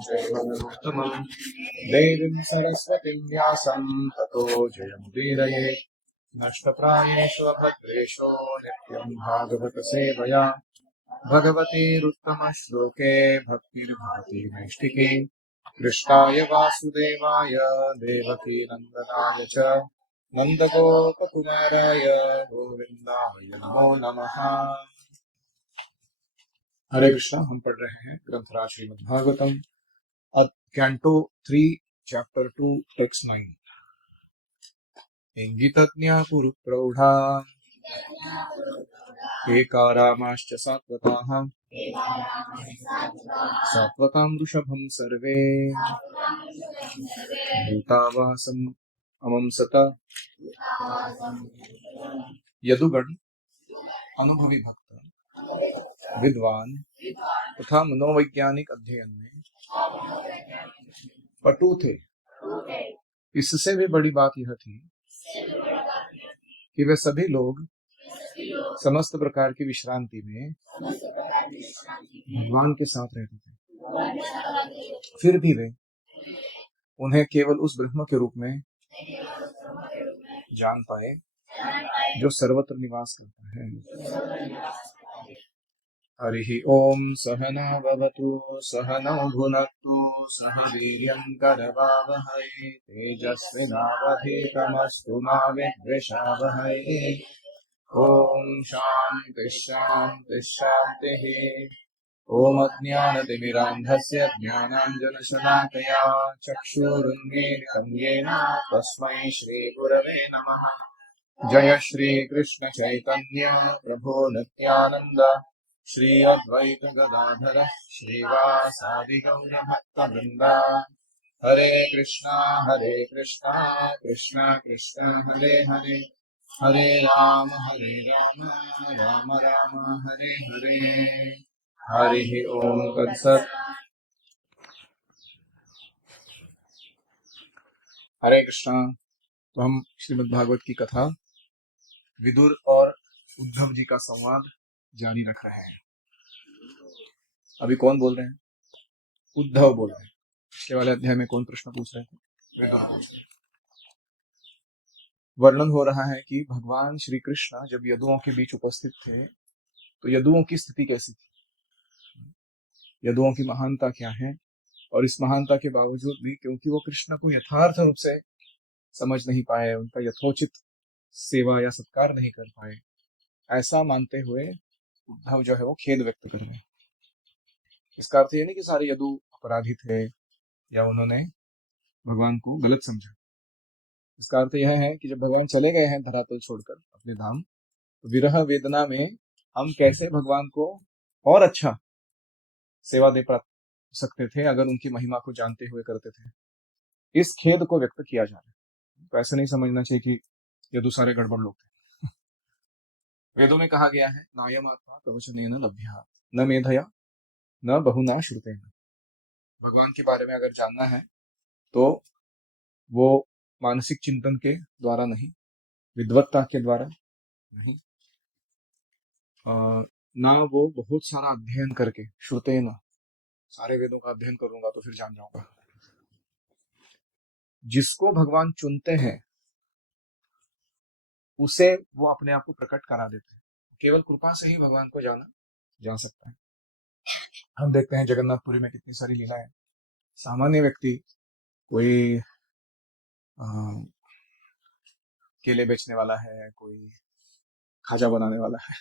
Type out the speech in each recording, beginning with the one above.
जयमुत्तमम् देवीं सरस्वतीं व्यासं ततो जयमुदीरयेत् नष्टप्रायेषु अभद्रेषु नित्यं भागवत सेवया भगवतीरुत्तमश्लोके भक्तिर्भवति नैष्टिके कृष्णाय वासुदेवाय देवकीनन्दनाय च नन्दगोपकुमाराय गोविन्दाय नमो नमः। हरे कृष्णा। हम पढ़ रहे हैं ग्रंथराज Srimad Bhagavatam canto 3 chapter 2 text 9। इंगितज्ञा पुरुप्रौढ़ा एकारामाश्च सात्वताः सात्वतां वृषभं सर्वे भूतावासम् अमंसत। यदुगण अनुभवी भक्त विद्वान तथा मनोवैज्ञानिक अध्ययन में पटु थे, इससे भी बड़ी बात यह थी कि वे सभी लोग समस्त प्रकार की विश्रांति में भगवान के साथ रहते थे, फिर भी वे उन्हें केवल उस ब्रह्म के रूप में जान पाए जो सर्वत्र निवास करता है। हरि ओम सहना भवतु सहनौ भुनक्तु सह वीर्यं करवावहै तेजस्विनावधीतमस्तु मा विद्विषावहै। ओम शांति शांति शांतिः। ओम अज्ञानतिमिरान्धस्य ज्ञानाञ्जनशलाकया चक्षुरुन्मीलितं येन तस्मै श्रीगुरवे नमः। जय श्री कृष्ण चैतन्य प्रभो नित्यानंद श्री अद्वैत गदाधर श्रीवासादि गौर भक्तवृंद। हरे कृष्णा कृष्णा कृष्णा हरे हरे, हरे राम राम राम हरे हरे। हरि ओम तत्सत्। हरे कृष्णा। तो हम श्रीमद् भागवत की कथा विदुर और उद्धव जी का संवाद जारी रख रहे हैं। अभी कौन बोल रहे हैं? उद्धव बोल रहे हैं। पिछले वाले अध्याय में कौन प्रश्न पूछ रहे थे? विदुर पूछ रहे। वर्णन हो रहा है कि भगवान श्री कृष्ण जब यदुओं के बीच उपस्थित थे तो यदुओं की स्थिति कैसी थी, यदुओं की महानता क्या है, और इस महानता के बावजूद भी क्योंकि वो कृष्ण को यथार्थ रूप से समझ नहीं पाए, उनका यथोचित सेवा या सत्कार नहीं कर पाए, ऐसा मानते हुए उद्धव जो है वो खेद व्यक्त कर रहे हैं। इसका अर्थ ये नहीं कि सारे यदु अपराधी थे या उन्होंने भगवान को गलत समझा। इसका अर्थ यह है कि जब भगवान चले गए हैं धरातल छोड़कर अपने धाम, तो विरह वेदना में हम कैसे भगवान को और अच्छा सेवा दे सकते थे अगर उनकी महिमा को जानते हुए करते थे। इस खेद को व्यक्त किया जा रहा है। तो ऐसा नहीं समझना चाहिए कि यदु सारे गड़बड़ लोग थे। वेदों में कहा गया है नायम आत्मा प्रवचनेन लभ्या न मेधया न बहुना श्रुतेन। भगवान के बारे में अगर जानना है तो वो मानसिक चिंतन के द्वारा नहीं, विद्वत्ता के द्वारा नहीं, ना वो बहुत सारा अध्ययन करके श्रुतेन, सारे वेदों का अध्ययन करूंगा तो फिर जान जाऊंगा। जिसको भगवान चुनते हैं उसे वो अपने आप को प्रकट करा देते हैं। केवल कृपा से ही भगवान को जाना जा सकता है। हम देखते हैं जगन्नाथपुरी में कितनी सारी लीलाएं। सामान्य व्यक्ति, कोई केले बेचने वाला है, कोई खाजा बनाने वाला है,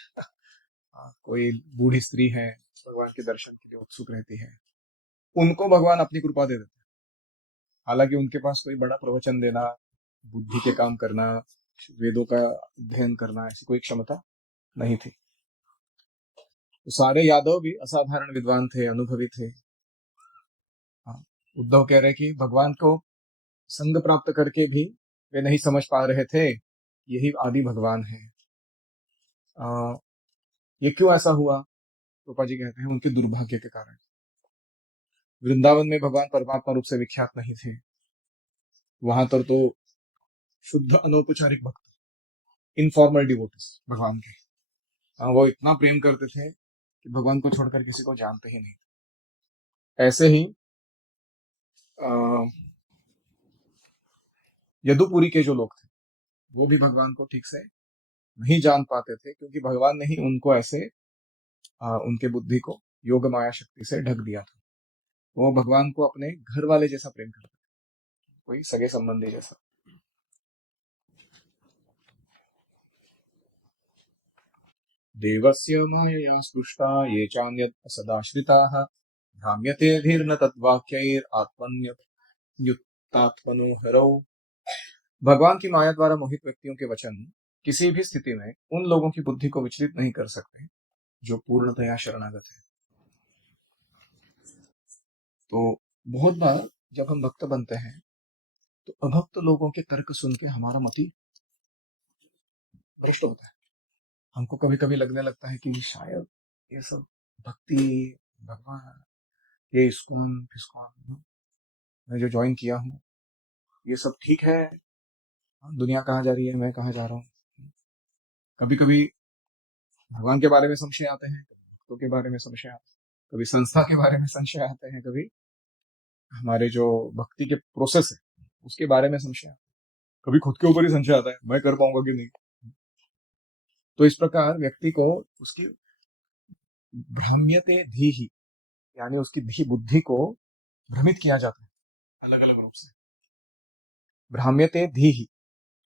कोई बूढ़ी स्त्री है भगवान के दर्शन के लिए उत्सुक रहती है, उनको भगवान अपनी कृपा दे देते हैं। हालांकि उनके पास कोई बड़ा प्रवचन देना, बुद्धि के काम करना, वेदों का अध्ययन करना ऐसी कोई क्षमता नहीं थी। तो सारे यादव भी असाधारण विद्वान थे, अनुभवी थे। उद्धव कह रहे कि भगवान को संग प्राप्त करके भी वे नहीं समझ पा रहे थे यही आदि भगवान है। ये क्यों ऐसा हुआ? रूपा जी कहते हैं उनके दुर्भाग्य के कारण। वृंदावन में भगवान परमात्मा रूप से विख्यात नहीं थे। वहां पर तो शुद्ध अनौपचारिक भक्त, इनफॉर्मल डिवोटीज भगवान के, वो इतना प्रेम करते थे कि भगवान को छोड़कर किसी को जानते ही नहीं। ऐसे ही यदुपुरी के जो लोग थे वो भी भगवान को ठीक से नहीं जान पाते थे, क्योंकि भगवान ने ही उनको ऐसे उनके बुद्धि को योग माया शक्ति से ढक दिया था। वो भगवान को अपने घर वाले जैसा प्रेम करते थे, कोई सगे संबंधी जैसा। देवस्य मायया स्पृष्टा ये चान्यत् असदाश्रिताः भ्राम्यते धीर्न तद्वाक्यैरात्मन्युत्तात्मनो हरौ। भगवान की माया द्वारा मोहित व्यक्तियों के वचन किसी भी स्थिति में उन लोगों की बुद्धि को विचलित नहीं कर सकते जो पूर्णतया शरणागत है। तो बहुत बार जब हम भक्त बनते हैं तो अभक्त लोगों के तर्क सुन के हमारा मति भ्रष्ट होता है। हमको कभी कभी लगने लगता है कि शायद ये सब भक्ति, भगवान, ये इस्कॉन फिस्कॉन मैं जो ज्वाइन किया हूँ, ये सब ठीक है, दुनिया कहाँ जा रही है, मैं कहाँ जा रहा हूँ। कभी कभी भगवान के बारे में संशय आते हैं, कभी भक्तों के बारे में संशय आते हैं, कभी संस्था के बारे में संशय आते हैं, कभी हमारे जो भक्ति के प्रोसेस है उसके बारे में संशय आता है, कभी खुद के ऊपर ही संशय आता है, मैं कर पाऊंगा कि नहीं। तो इस प्रकार व्यक्ति को उसकी भ्राम्यते धीहि, यानी उसकी धी बुद्धि को भ्रमित किया जाता है अलग अलग रूप से। भ्राम्यते धीहि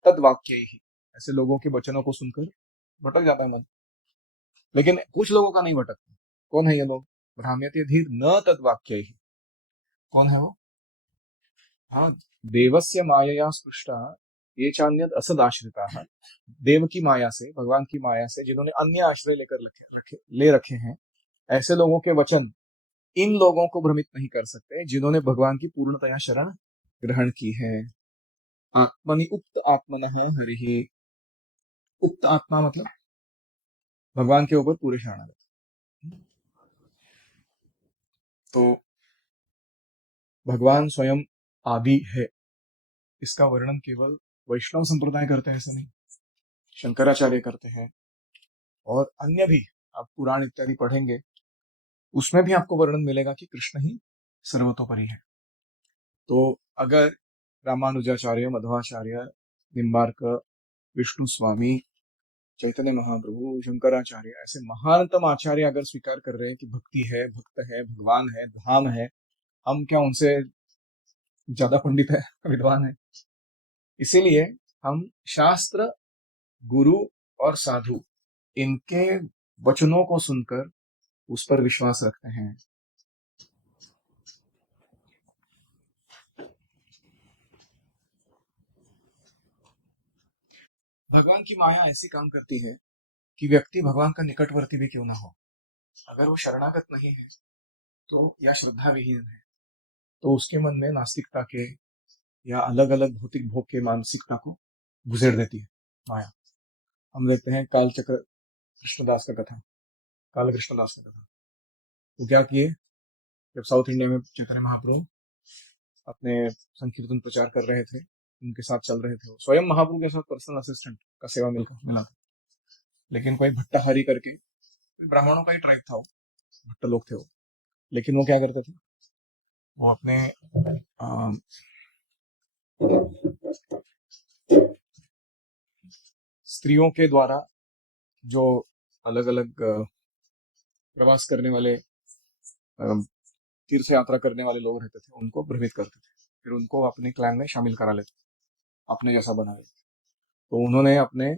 तद वाक्यैहि, ऐसे लोगों के वचनों को सुनकर भटक जाता है मन। लेकिन कुछ लोगों का नहीं भटकता। कौन है ये लोग? भ्राम्यते धीर न तद वाक्यैहि। कौन है वो? हाँ, देवस्य मायया स्पृष्टा ये चान्यद असद आश्रिता है। देव की माया से, भगवान की माया से जिन्होंने अन्य आश्रय ले रखे हैं, ऐसे लोगों के वचन इन लोगों को भ्रमित नहीं कर सकते जिन्होंने भगवान की पूर्णतया शरण ग्रहण की है। आत्मनि उक्त आत्मनः हरिहि। उक्त आत्मा मतलब भगवान के ऊपर पूरे शरणागत। तो भगवान स्वयं आदि है, इसका वर्णन केवल वैष्णव संप्रदाय करते हैं ऐसे नहीं, शंकराचार्य करते हैं, और अन्य भी। आप पुराण इत्यादि पढ़ेंगे उसमें भी आपको वर्णन मिलेगा कि कृष्ण ही सर्वतोपरि है। तो अगर रामानुजाचार्य, मध्वाचार्य, निम्बार्क, विष्णु स्वामी, चैतन्य महाप्रभु, शंकराचार्य, ऐसे महानतम आचार्य अगर स्वीकार कर रहे हैं कि भक्ति है, भक्त है, भगवान है, धाम है, हम क्या उनसे ज्यादा पंडित है, विद्वान है? इसीलिए हम शास्त्र, गुरु और साधु, इनके वचनों को सुनकर उस पर विश्वास रखते हैं। भगवान की माया ऐसी काम करती है कि व्यक्ति भगवान का निकटवर्ती भी क्यों ना हो, अगर वो शरणागत नहीं है तो, या श्रद्धा विहीन है, तो उसके मन में नास्तिकता के या अलग अलग भौतिक भोग के मानसिकता को गुजर देती है माया। हम देखते हैं काल चक्र कृष्णदास का कथा, काल कृष्णदास का कथा। वो क्या किए, जब साउथ इंडिया में चैतन्य महाप्रभु अपने संकीर्तन प्रचार कर रहे थे, उनके साथ चल रहे थे, वो स्वयं महाप्रभु के साथ पर्सनल असिस्टेंट का सेवा मिला था। लेकिन कोई भट्टाहारी करके, ब्राह्मणों का ही ट्राइब था वो, भट्ट लोग थे वो, लेकिन वो क्या करते थे, वो अपने स्त्रियों के द्वारा जो अलग अलग प्रवास करने वाले, तीर्थ यात्रा करने वाले लोग रहते थे, उनको भ्रमित करते थे, फिर उनको अपने क्लैन में शामिल करा लेते, अपने जैसा बना लेते। तो उन्होंने अपने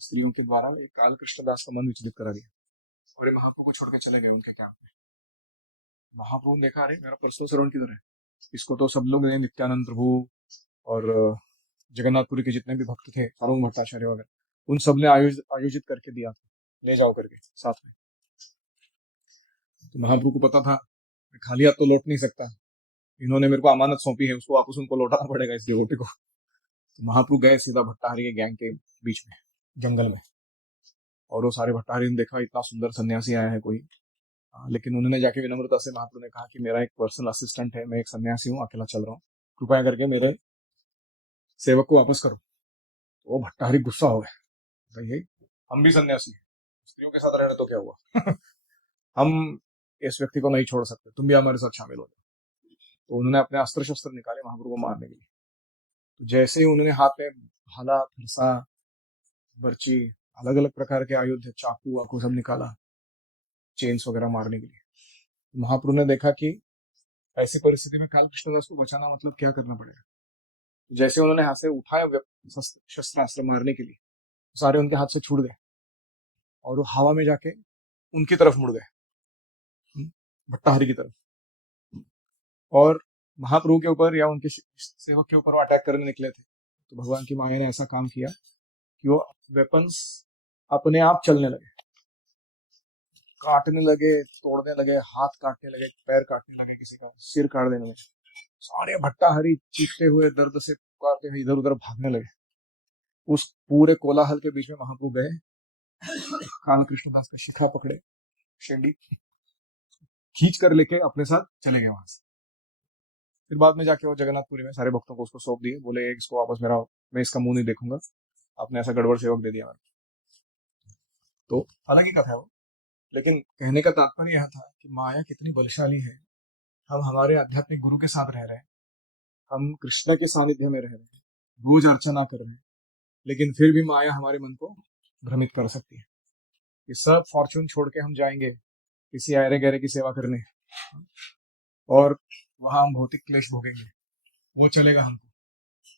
स्त्रियों के द्वारा एक काल कृष्णदास का मन विचलित करा दिया, और ये महाप्रभु को छोड़कर चले गए उनके कैंप में। महाप्रभु ने देखा, अरे मेरा पर्सनल श्रवण किधर है, इसको तो सब लोग ने, नित्यानंद प्रभु और जगन्नाथपुरी के जितने भी भक्त थे, सार्वभौम भट्टाचार्य वगैरह, उन सब ने आयोजित करके दिया था, ले जाओ करके साथ में। तो महाप्रभु को पता था मैं खाली हाथ तो लौट नहीं सकता, इन्होंने मेरे को अमानत सौंपी है, उसको वापस उनको लौटाना पड़ेगा इस डिवोटी को। तो महाप्रभु गए सीधा भट्टाहारी के गैंग के बीच में, जंगल में, और वो सारे भट्टाहारी ने देखा इतना सुंदर सन्यासी आया है कोई। लेकिन उन्होंने जाके विनम्रता से महाप्रभु ने कहा कि मेरा एक पर्सनल असिस्टेंट है, मैं एक सन्यासी हूँ, अकेला चल रहा हूँ, कृपया करके मेरे सेवक को वापस करो। तो वो भट्टाहारी गुस्सा हो गए, भाई हम भी सन्यासी हैं, स्त्रियों के साथ रहना तो क्या हुआ हम इस व्यक्ति को नहीं छोड़ सकते, तुम भी हमारे साथ शामिल हो जाओ। तो उन्होंने अपने अस्त्र शस्त्र निकाले महाप्रभु को मारने के लिए। तो जैसे ही उन्होंने हाथ में भाला, फरसा, बर्ची, अलग अलग प्रकार के आयुध, चाकू वाकू सब निकाला चेन्स वगैरह मारने के लिए, महाप्रभु ने देखा कि ऐसी परिस्थिति में काल कृष्णदास को बचाना मतलब क्या करना पड़ेगा। जैसे उन्होंने हाथ से उठाया शस्त्रास्त्र मारने के लिए, सारे उनके हाथ से छूट गए और वो हवा में जाके उनकी तरफ मुड़ गए, भट्टाहरी की तरफ। और महाप्रभु के ऊपर या उनके सेवक के ऊपर वो अटैक करने निकले थे, तो भगवान की माया ने ऐसा काम किया कि वो वेपन्स अपने आप चलने लगे, काटने लगे, तोड़ने लगे, हाथ काटने लगे, पैर काटने लगे, किसी का सिर काट देने लगे। सारे भट्टाहरी चीखते हुए दर्द से पुकारते हुए इधर उधर भागने लगे। उस पूरे कोलाहल के बीच में महाप्रभु गए, काल कृष्णदास का शिखा पकड़े, शेंडी खींच कर लेके अपने साथ चले गए वहां से। फिर बाद में जाके वो जगन्नाथपुरी में सारे भक्तों को उसको सौंप दिए, बोले इसको वापस मेरा, मैं इसका मुंह नहीं देखूंगा, आपने ऐसा गड़बड़ सेवक दे दिया मेरे। तो अलग ही कथा है वो, लेकिन कहने का तात्पर्य यह था कि माया कितनी बलशाली है। हम हमारे आध्यात्मिक गुरु के साथ रह रहे हैं, हम कृष्ण के सानिध्य में रह रहे हैं, रोज अर्चना कर रहे हैं, लेकिन फिर भी माया हमारे मन को भ्रमित कर सकती है। ये सब फॉर्चून छोड़ के हम जाएंगे किसी आयरे गहरे की सेवा करने, और वहां हम भौतिक क्लेश भोगेंगे, वो चलेगा हमको।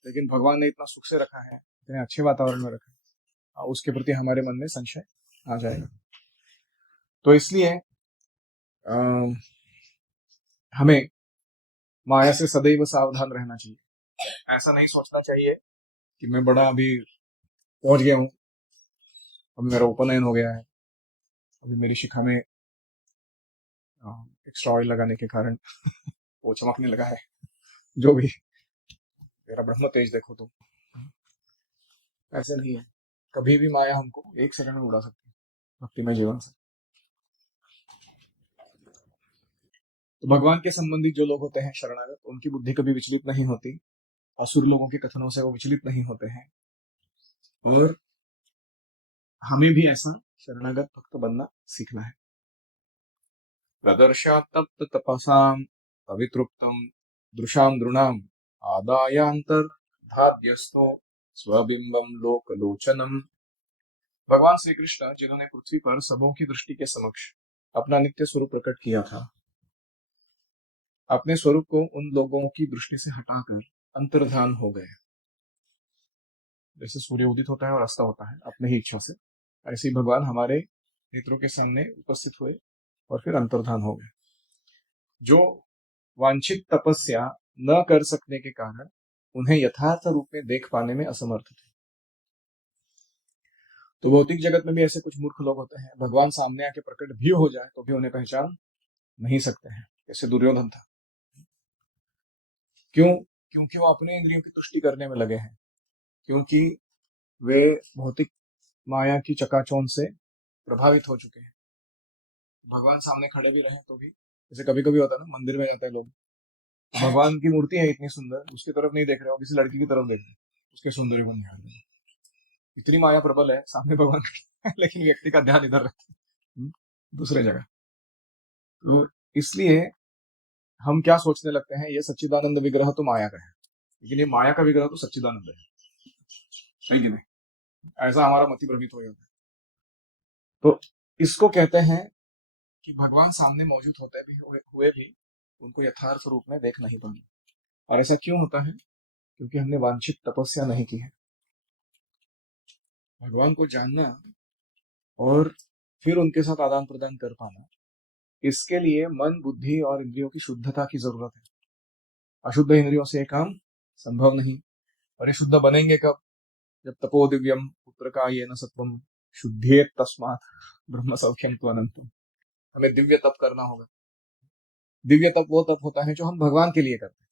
लेकिन भगवान ने इतना सुख से रखा है, इतने अच्छे वातावरण में रखा है, उसके प्रति हमारे मन में संशय आ जाएगा। तो इसलिए हमें माया से सदैव सावधान रहना चाहिए। ऐसा नहीं सोचना चाहिए कि मैं बड़ा अभी पहुंच गया हूं, अभी मेरा उपनयन हो गया है, अभी मेरी शिखा में एक्स्ट्रा ऑयल लगाने के कारण वो चमकने लगा है, जो भी मेरा ब्रह्म तेज देखो। तो ऐसे नहीं है, कभी भी माया हमको एक सेकंड में उड़ा सकती है भक्तिमय जीवन से। तो भगवान के संबंधित जो लोग होते हैं शरणागत, उनकी बुद्धि कभी विचलित नहीं होती, असुर लोगों के कथनों से वो विचलित नहीं होते हैं, और हमें भी ऐसा शरणागत भक्त बनना सीखना है। प्रदर्शा तप्त तपसाम पवित्रुक्तम दृशाम दृणाम आदायांतर धाद्यस्थो स्वबिंबम लोकलोचनम। भगवान श्री कृष्ण जिन्होंने पृथ्वी पर सबों की दृष्टि के समक्ष अपना नित्य स्वरूप प्रकट किया था, अपने स्वरूप को उन लोगों की दृष्टि से हटाकर अंतर्ध्यान हो गए। जैसे सूर्य उदित होता है और अस्त होता है अपने ही इच्छा से, ऐसे ही भगवान हमारे नेत्रों के सामने उपस्थित हुए और फिर अंतर्धान हो गए। जो वांछित तपस्या न कर सकने के कारण उन्हें यथार्थ रूप में देख पाने में असमर्थ थे। तो भौतिक जगत में भी ऐसे कुछ मूर्ख लोग होते हैं, भगवान सामने आके प्रकट भी हो जाए तो भी उन्हें पहचान नहीं सकते हैं, जैसे दुर्योधन था। क्यों? क्योंकि वो अपने इंद्रियों की तुष्टि करने में लगे हैं, क्योंकि वे भौतिक माया की चकाचौंध से प्रभावित हो चुके हैं। भगवान सामने खड़े भी रहे तो भी, जैसे कभी कभी होता है ना, मंदिर में जाते हैं लोग, भगवान की मूर्ति है इतनी सुंदर, उसकी तरफ नहीं देख रहे हो, किसी लड़की की तरफ देख रहे हो, उसके सौंदर्य को निहार रहे हो। इतनी माया प्रबल है, सामने भगवान खड़े हैं, लेकिन व्यक्ति का ध्यान इधर रहता है, दूसरे जगह। तो इसलिए हम क्या सोचने लगते हैं, ये सच्चिदानंद विग्रह तो माया का है, लेकिन ये माया का विग्रह तो सच्चिदानंद है, सही कि नहीं? ऐसा हमारा मति भ्रमित हो जाता है। तो इसको कहते हैं कि भगवान सामने मौजूद होते भी हुए भी उनको यथार्थ रूप में देख नहीं पाना। और ऐसा क्यों होता है? क्योंकि हमने वांछित तपस्या नहीं की है। भगवान को जानना और फिर उनके साथ आदान प्रदान कर पाना, इसके लिए मन, बुद्धि और इंद्रियों की शुद्धता की जरूरत है। अशुद्ध इंद्रियों से काम संभव नहीं। और ये शुद्ध बनेंगे कब? जब तपो दिव्यम पुत्र का ये न सत्वम शुद्धेत तस्मात् ब्रह्म सौख्यम तो अनंतम। हमें दिव्य तप करना होगा। दिव्य तप वो तप होता है जो हम भगवान के लिए करते हैं।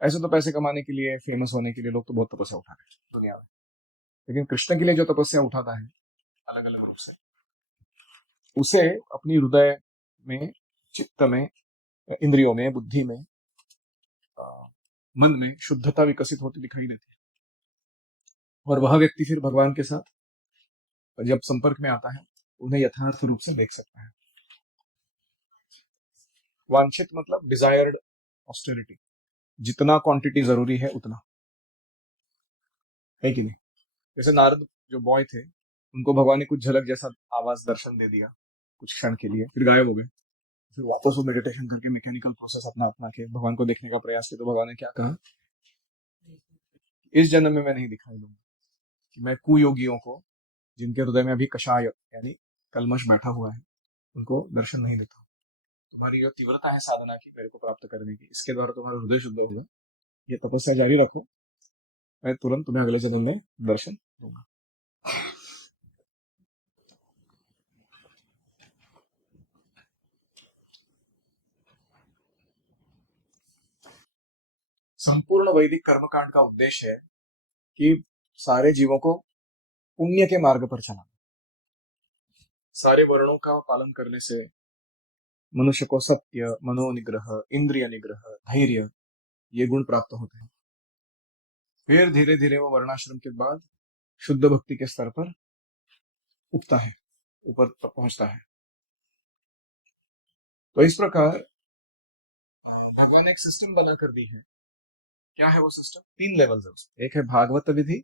ऐसे तो पैसे कमाने के लिए, फेमस होने के लिए लोग तो बहुत तपस्या उठा रहे हैं दुनिया में, लेकिन कृष्ण के लिए जो तपस्या उठाता है अलग अलग रूप से, उसे अपनी हृदय में, चित्त में, इंद्रियों में, बुद्धि में, मन में शुद्धता विकसित होती दिखाई देती है। और वह व्यक्ति फिर भगवान के साथ जब संपर्क में आता है, उन्हें यथार्थ रूप से देख सकता है। वांछित मतलब डिजायर्ड ऑस्टेरिटी, जितना क्वांटिटी जरूरी है उतना, है कि नहीं? जैसे नारद जो बॉय थे, उनको भगवान ने कुछ झलक जैसा आवाज दर्शन दे दिया कुछ क्षण के लिए, फिर गायब हो गए। फिर वापस वो मेडिटेशन करके मैकेनिकल प्रोसेस अपना अपना के भगवान को देखने का प्रयास किया, तो भगवान ने क्या कहा, इस जन्म में मैं नहीं दिखाई दूंगा कि मैं कुयोगियों को, जिनके हृदय में अभी कषाय यानी कलमश बैठा हुआ है, उनको दर्शन नहीं देता। तुम्हारी जो तीव्रता है साधना की मेरे को प्राप्त करने की, इसके द्वारा तुम्हारा हृदय शुद्ध होगा, ये तपस्या जारी रखो, मैं तुरंत तुम्हें अगले जन्म में दर्शन दूंगा। संपूर्ण वैदिक कर्मकांड का उद्देश्य है कि सारे जीवों को पुण्य के मार्ग पर चलाना। सारे वर्णों का पालन करने से मनुष्य को सत्य, मनोनिग्रह, इंद्रिय निग्रह, धैर्य, ये गुण प्राप्त होते हैं। फिर धीरे धीरे वो वर्णाश्रम के बाद शुद्ध भक्ति के स्तर पर उठता है, ऊपर तक पहुंचता है। तो इस प्रकार भगवान ने एक सिस्टम बना कर दी है। क्या है वो सिस्टम? 3 लेवल्स है उसमें। एक है भागवत विधि,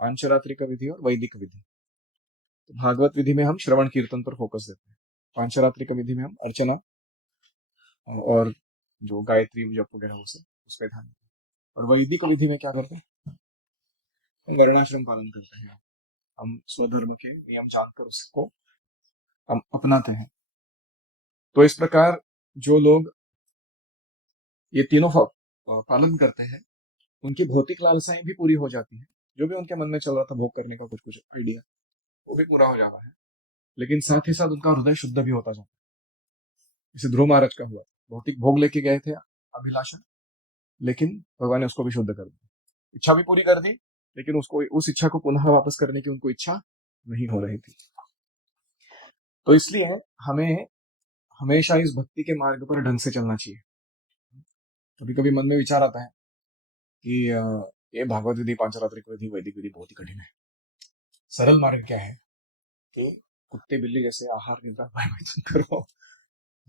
पांचरात्रिक विधि और वैदिक विधि। तो भागवत विधि में हम श्रवण कीर्तन पर फोकस देते हैं, पांचरात्रिक विधि में हम अर्चना और जो गायत्री जप वगैरह वो सब उस पर ध्यान देते हैं। और वैदिक विधि में क्या करते हैं, हम वर्णाश्रम पालन करते हैं, हम स्वधर्म के नियम जानकर उसको हम अपनाते हैं। तो इस प्रकार जो लोग ये तीनों पालन करते हैं, उनकी भौतिक लालसाएं भी पूरी हो जाती हैं। जो भी उनके मन में चल रहा था भोग करने का कुछ कुछ आइडिया, वो भी पूरा हो जाता है। लेकिन साथ ही साथ उनका हृदय शुद्ध भी होता जाता है। जैसे ध्रुव महाराज का हुआ, भौतिक भोग लेके गए थे अभिलाषा, लेकिन भगवान ने उसको भी शुद्ध कर दिया, इच्छा भी पूरी कर दी, लेकिन उसको उस इच्छा को पुनः वापस करने की उनको इच्छा नहीं हो रही थी। तो इसलिए हमें हमेशा इस भक्ति के मार्ग पर ढंग से चलना चाहिए। कभी कभी मन में विचार आता है कि ये भागवत विधि, पांचरात्रिक विधि, वैदिक विधि बहुत ही कठिन है। सरल मार्ग क्या है कि कुत्ते बिल्ली जैसे आहार निद्रा भय मैथुन करो,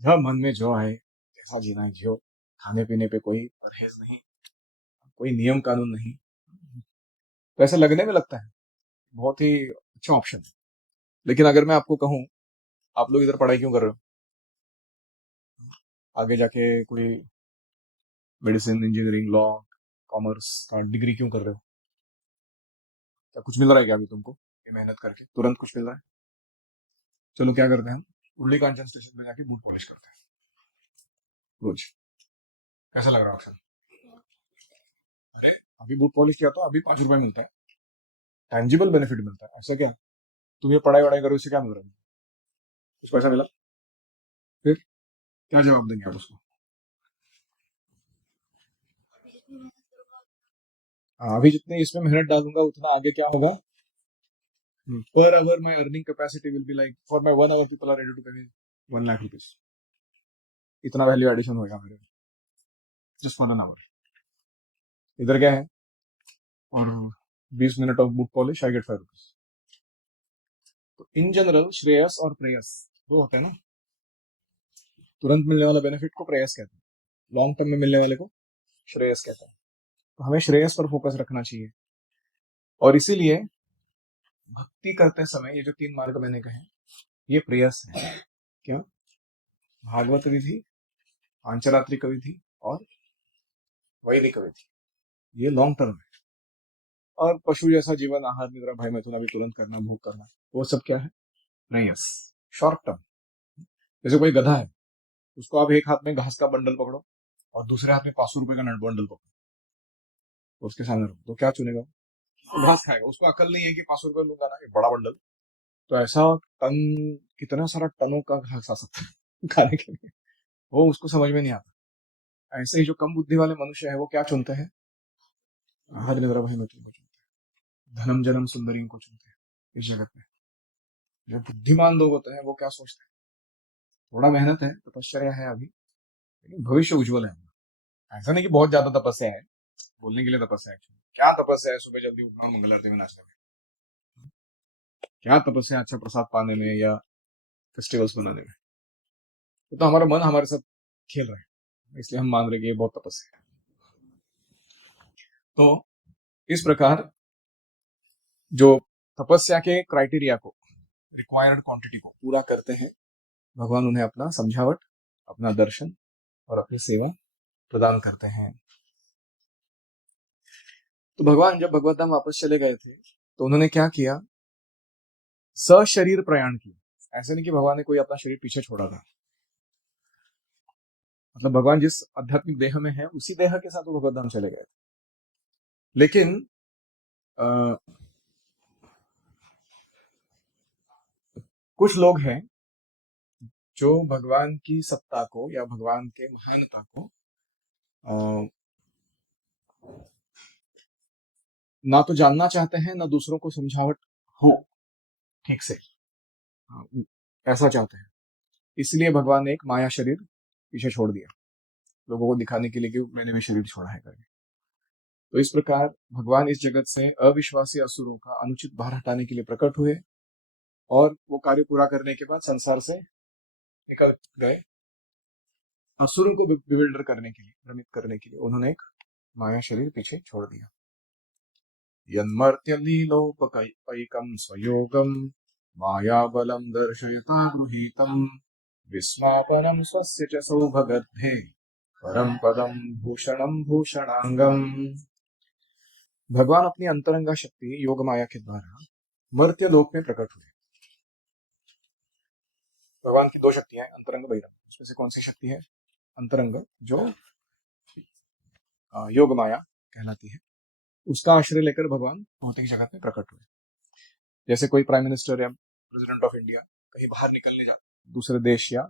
जब मन में जो आए जैसा जीना है जियो, खाने पीने पे कोई परहेज नहीं, कोई नियम कानून नहीं। तो ऐसा लगने में लगता है बहुत ही अच्छा ऑप्शन है। लेकिन अगर मैं आपको कहूं, आप लोग इधर पढ़ाई क्यों कर रहे हो, आगे जाके कोई मेडिसिन, इंजीनियरिंग, लॉ, कॉमर्स का डिग्री क्यों कर रहे हो? क्या कुछ मिल रहा है क्या अभी तुमको ये मेहनत करके तुरंत कुछ मिल रहा है? चलो क्या करते हैं, हम उर्ली कांचन स्टेशन में जाके बूट पॉलिश करते हैं रोज। कैसा लग रहा है ऑप्शन? अरे अभी बूट पॉलिश किया तो अभी 5 रुपए मिलता है, टैंजिबल बेनिफिट मिलता है। ऐसा क्या तुम ये पढ़ाई वढ़ाई करो, इससे क्या मिल रहा है? कुछ पैसा मिला? फिर क्या जवाब देंगे आप उसको? हाँ, अभी जितनी इसमें मेहनत डालूंगा उतना आगे क्या होगा, पर hour my earning capacity will be like, for my 1 hour people are ready to pay 1 lakh rupees. इतना वैल्यू एडिशन होगा मेरे, जस्ट फॉर एन आवर। इधर क्या है, और 20 minute of book polish, I get 5 rupees. तो इन जनरल श्रेयस और प्रेयस दो होते हैं ना। तुरंत मिलने वाला बेनिफिट को प्रेयस कहते हैं, लॉन्ग टर्म में मिलने वाले को श्रेयस कहते हैं। तो हमें श्रेयस पर फोकस रखना चाहिए। और इसीलिए भक्ति करते समय ये जो 3 मार्ग मैंने कहे, ये प्रेयस है। क्या? भागवत विधि, पांचरात्रिक विधि और वैदिक विधि, ये लॉन्ग टर्म है। और पशु जैसा जीवन, आहार निद्रा भय मैथुन अभी तुरंत करना, भूख करना, वो सब क्या है? प्रेयस, शॉर्ट टर्म। जैसे कोई गधा है, उसको आप एक हाथ में घास का बंडल पकड़ो और दूसरे हाथ में 500 रुपए का नट बंडल पकड़ो, तो उसके सामने रखो, तो क्या चुनेगा? वो घास खाएगा। उसको अकल नहीं है कि 500 रुपए लूंगा ना, ये बड़ा बंडल, तो ऐसा टन, कितना सारा टनों का घास आ सकता है खाने के लिए, वो उसको समझ में नहीं आता। ऐसे ही जो कम बुद्धि वाले मनुष्य है, वो क्या चुनते हैं? आहार निद्रा भय मैथुन को चुनते हैं, धनम जन्म सुंदरी को चुनते हैं इस जगत में। जो बुद्धिमान लोग होते हैं वो क्या सोचते हैं, थोड़ा मेहनत है, तपश्चर्या है अभी, लेकिन भविष्य उज्जवल है। ऐसा नहीं कि बहुत ज्यादा तपस्या है, बोलने के लिए तपस्या है। एक्चुअली क्या तपस्या है? सुबह जल्दी उठना और मंगल आरती में नाचने में। क्या तपस्या? अच्छा प्रसाद पाने में या फेस्टिवल्स बनाने में। तो हमारा मन हमारे साथ खेल रहा है, इसलिए हम मान रहे कि ये बहुत तपस्या है। तो इस प्रकार जो तपस्या के क्राइटेरिया को, रिक्वायर्ड क्वांटिटी को पूरा करते हैं, भगवान उन्हें अपना समझावट, अपना दर्शन और अपनी सेवा प्रदान करते हैं। तो भगवान जब भगवत धाम वापस चले गए थे तो उन्होंने क्या किया, सशरीर प्रयाण किया। ऐसे नहीं कि भगवान ने कोई अपना शरीर पीछे छोड़ा था, मतलब भगवान जिस आध्यात्मिक देह में है उसी देह के साथ वो भगवत धाम चले गए थे। लेकिन कुछ लोग हैं जो भगवान की सत्ता को या भगवान के महानता को ना तो जानना चाहते हैं, ना दूसरों को समझावट हो ठीक से, ऐसा चाहते हैं। इसलिए भगवान ने एक माया शरीर पीछे छोड़ दिया, लोगों को दिखाने के लिए कि मैंने भी शरीर छोड़ा है करके। तो इस प्रकार भगवान इस जगत से अविश्वासी असुरों का अनुचित भार हटाने के लिए प्रकट हुए और वो कार्य पूरा करने के बाद संसार से निकल गए। असुरों को विविल्डर करने के लिए, भ्रमित करने के लिए उन्होंने एक माया शरीर पीछे छोड़ दिया। यन्मर्त्य लीलोपकैकं स्वयोगं मायाबलं दर्शयता गृहीतं विस्मापनं स्वस्य च सौभगद्धे परम पदम भूषणम भूषणांगम। भगवान अपनी अंतरंगा शक्ति योग माया के द्वारा मर्त्य लोक में प्रकट हुए। भगवान की दो शक्तियां, अंतरंग बहिरंग। उसमें से कौन सी शक्ति है? अंतरंग, जो योग माया कहलाती है, उसका आश्रय लेकर भगवान भौतिक जगत में प्रकट हुए। जैसे कोई प्राइम मिनिस्टर या प्रेसिडेंट ऑफ इंडिया कहीं बाहर निकलने जाता, दूसरे देश या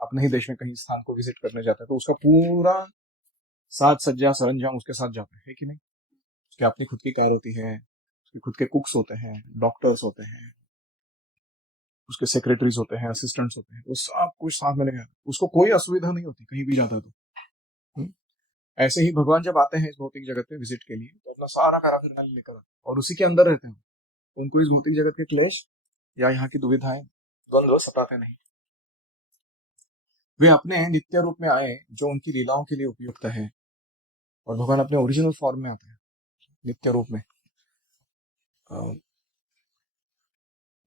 अपने ही देश में कहीं स्थान को विजिट करने जाता है, तो उसका पूरा साज सज्जा सरंजाम उसके साथ जाता है कि नहीं? उसकी अपनी खुद की कार होती है, उसके खुद के कुक्स होते हैं, डॉक्टर्स होते हैं, उसके सेक्रेटरीज होते हैं, असिस्टेंट्स होते हैं, वो सब कुछ साथ में लेकर, उसको कोई असुविधा नहीं होती कहीं भी जाता है तो। ऐसे ही भगवान जब आते हैं इस भौतिक जगत में विजिट के लिए, तो अपना सारा काराखंड लेकर आते हैं और उसी के अंदर रहते हैं। उनको इस भौतिक जगत के क्लेश या यहाँ की दुविधाएं, द्वंद्व सताते नहीं। वे अपने नित्य रूप में आए जो उनकी लीलाओं के लिए उपयुक्त है, और भगवान अपने ओरिजिनल फॉर्म में आते हैं नित्य रूप में।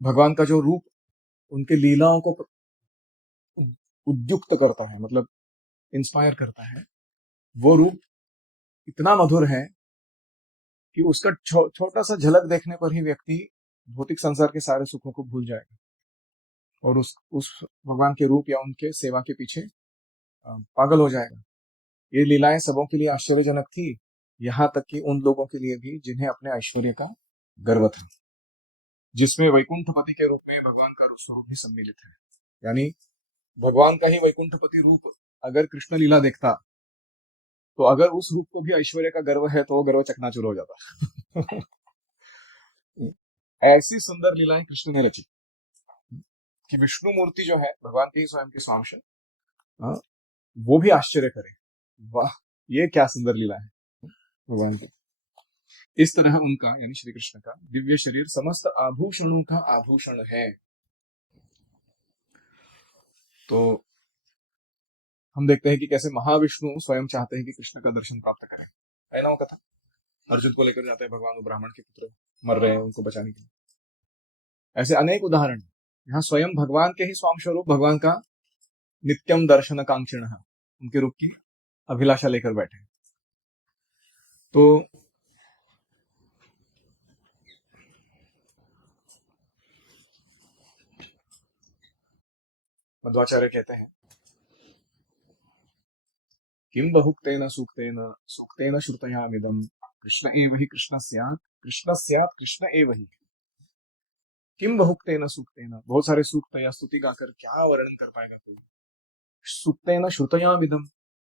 भगवान का जो रूप उनके लीलाओं को उद्युक्त करता है, मतलब इंस्पायर करता है, वो रूप इतना मधुर है कि उसका छोटा सा झलक देखने पर ही व्यक्ति भौतिक संसार के सारे सुखों को भूल जाएगा और उस भगवान के रूप या उनके सेवा के पीछे पागल हो जाएगा। ये लीलाएं सबों के लिए आश्चर्यजनक थी, यहाँ तक कि उन लोगों के लिए भी जिन्हें अपने ऐश्वर्य का गर्व था, जिसमें वैकुंठपति के रूप में भगवान का स्वरूप भी सम्मिलित है। यानी भगवान का ही वैकुंठपति रूप अगर कृष्ण लीला देखता, तो अगर उस रूप को भी ऐश्वर्य का गर्व है तो वो गर्व चकनाचूर हो जाता। ऐसी सुंदर लीलाएं कृष्ण ने रची कि विष्णु मूर्ति जो है भगवान के ही स्वयं के स्वांश, वो भी आश्चर्य करे, वाह ये क्या सुंदर लीला है भगवान की। इस तरह उनका यानी श्री कृष्ण का दिव्य शरीर समस्त आभूषणों का आभूषण है। तो हम देखते हैं कि कैसे महाविष्णु स्वयं चाहते हैं कि कृष्ण का दर्शन प्राप्त करें, है ना वो कथा? अर्जुन को लेकर जाते हैं भगवान, वो ब्राह्मण के पुत्र मर रहे हैं, उनको बचाने के लिए। ऐसे अनेक उदाहरण यहाँ स्वयं भगवान के ही स्वाम स्वरूप भगवान का नित्यम दर्शन कांक्षिण, उनके रूप की अभिलाषा लेकर बैठे। तो मध्वाचार्य कहते हैं, किम बहुक्तेन सूक्तेन सूक्तेन श्रुतयामिदं कृष्ण एव हि कृष्ण स्यात् कृष्ण स्यात् कृष्ण एव हि। किम बहुक्तेन सूक्तेन, बहुत सारे सूक्त या स्तुति गाकर क्या वर्णन कर पाएगा कोई। सूक्तेन श्रुतयामिदं,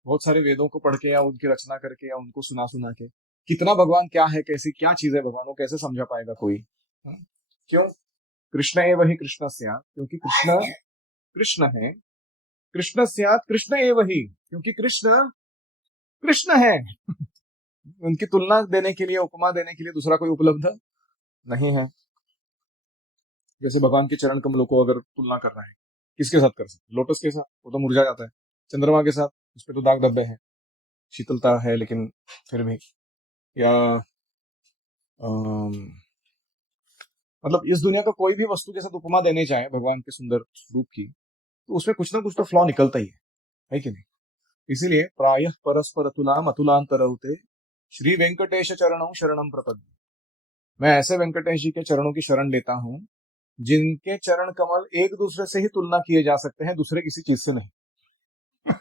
बहुत सारे वेदों को पढ़ के या उनकी रचना करके या उनको सुना सुना के कितना भगवान क्या है, कैसी क्या चीज है भगवान, को कैसे समझा पाएगा कोई। क्यों? कृष्ण एव हि कृष्ण स्यात्, क्योंकि कृष्ण कृष्ण है। कृष्ण स्यात् कृष्ण एव हि, क्योंकि कृष्ण कृष्ण है। उनकी तुलना देने के लिए, उपमा देने के लिए दूसरा कोई उपलब्ध नहीं है। जैसे भगवान के चरण कमलों को अगर तुलना करना है, किसके साथ कर सकते? लोटस के साथ, वो तो मुरझा जाता है। चंद्रमा के साथ, उस पर तो दाग धब्बे हैं, शीतलता है लेकिन फिर भी। या मतलब इस दुनिया का कोई भी वस्तु के साथ उपमा देने जाए भगवान के सुंदर रूप की, तो उसमें कुछ ना कुछ तो फ्लॉ निकलता ही है कि नहीं? इसीलिए प्रायः परस्पर अतुलाम अतुलांतरौते श्री वेंकटेश चरणों शरणम प्रपद्ये। मैं ऐसे वेंकटेश जी के चरणों की शरण लेता हूं जिनके चरण कमल एक दूसरे से ही तुलना किए जा सकते हैं, दूसरे किसी चीज से नहीं।